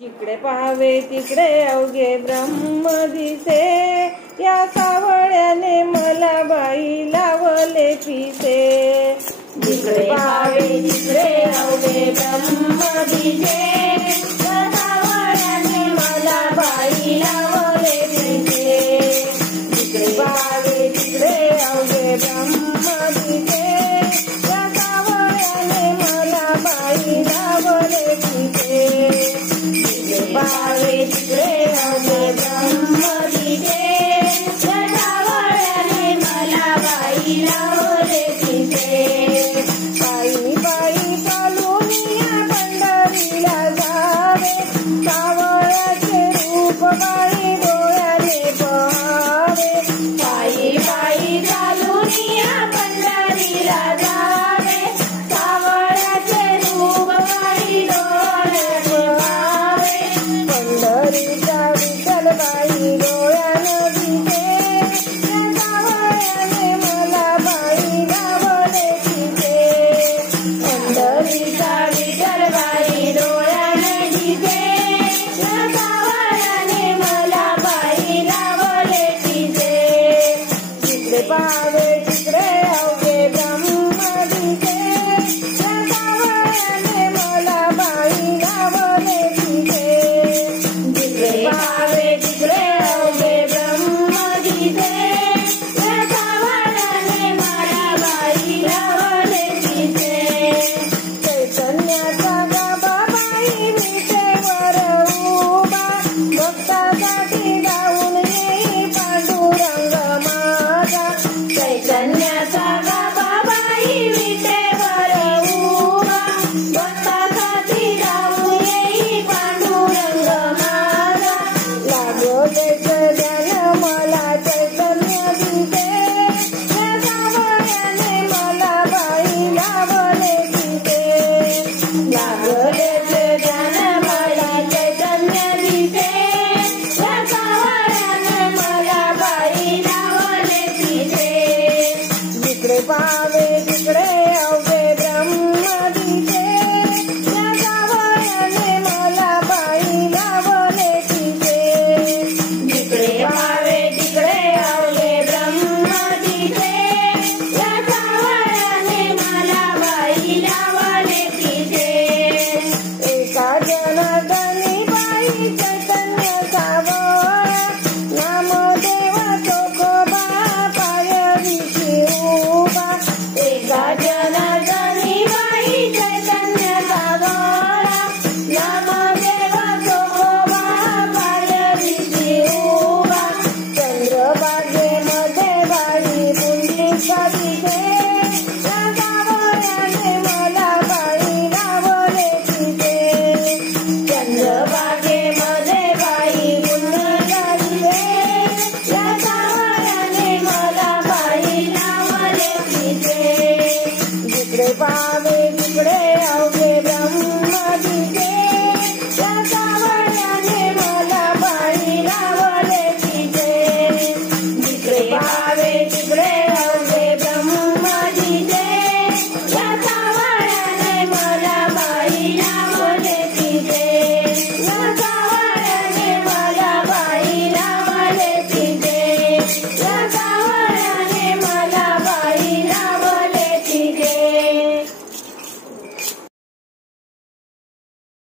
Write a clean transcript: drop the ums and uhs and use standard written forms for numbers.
जिकडे पाहावे तिकडे अवघे ब्रह्म दिसे, या सावळ्याने मला बाई लावले पिसे। जिकडे पाहावे तिकडे अवघे ब्रह्म दिसे, या सावळ्याने मला बाई लावले पिसे। जिकडे पाहावे तिकडे अवघे ब्रह्म दिसे, या सावळ्याने मला बाई लावले पिसे। पावे तिकडे अवघे ब्रह्म दिसे, या सावळ्याने मला बाई लावले पिसे। पायी पायी चालून या पंढरीला जावे, सावळ्याचे रूप बाई